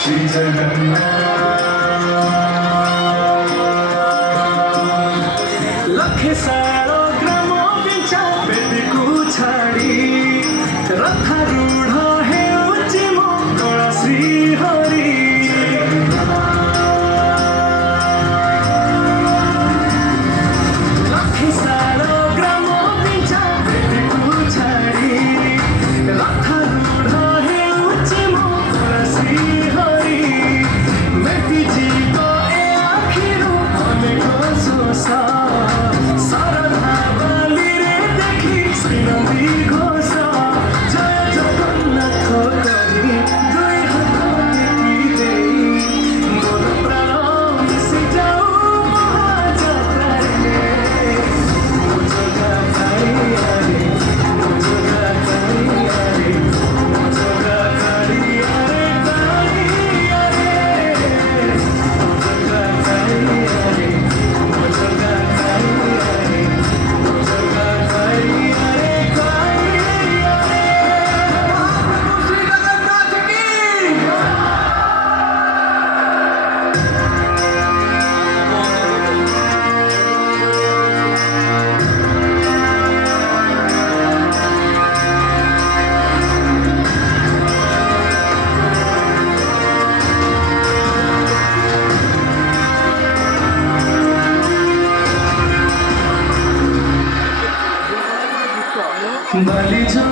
श्री जगन्नाथ लखे सारो ग्राम बिचा बेदीकू छाड़ी रथारूढ़ हेउची मंगल श्री हरि लखे सारो ग्राम बिचा बेदीकू छाड़ी रथारूढ़ हेउची मंगल श्री हरि मेटी जीव ए आखिरू अनेक शोष सरधा बालीरे देखी श्रीनदी घोष जय जगन्नाथ कही दुई हाथ टेकी देई मोर प्राण मिशि जाऊ महाजात्रारे मो जगा काଳିयारे मो जगा कालियारे मो जगा कालियारे कालियारे मो जगा कालियारे मो जगा कालियारे मो जगा कालियारे कालियारे श्री जगन्नाथ की बाली जो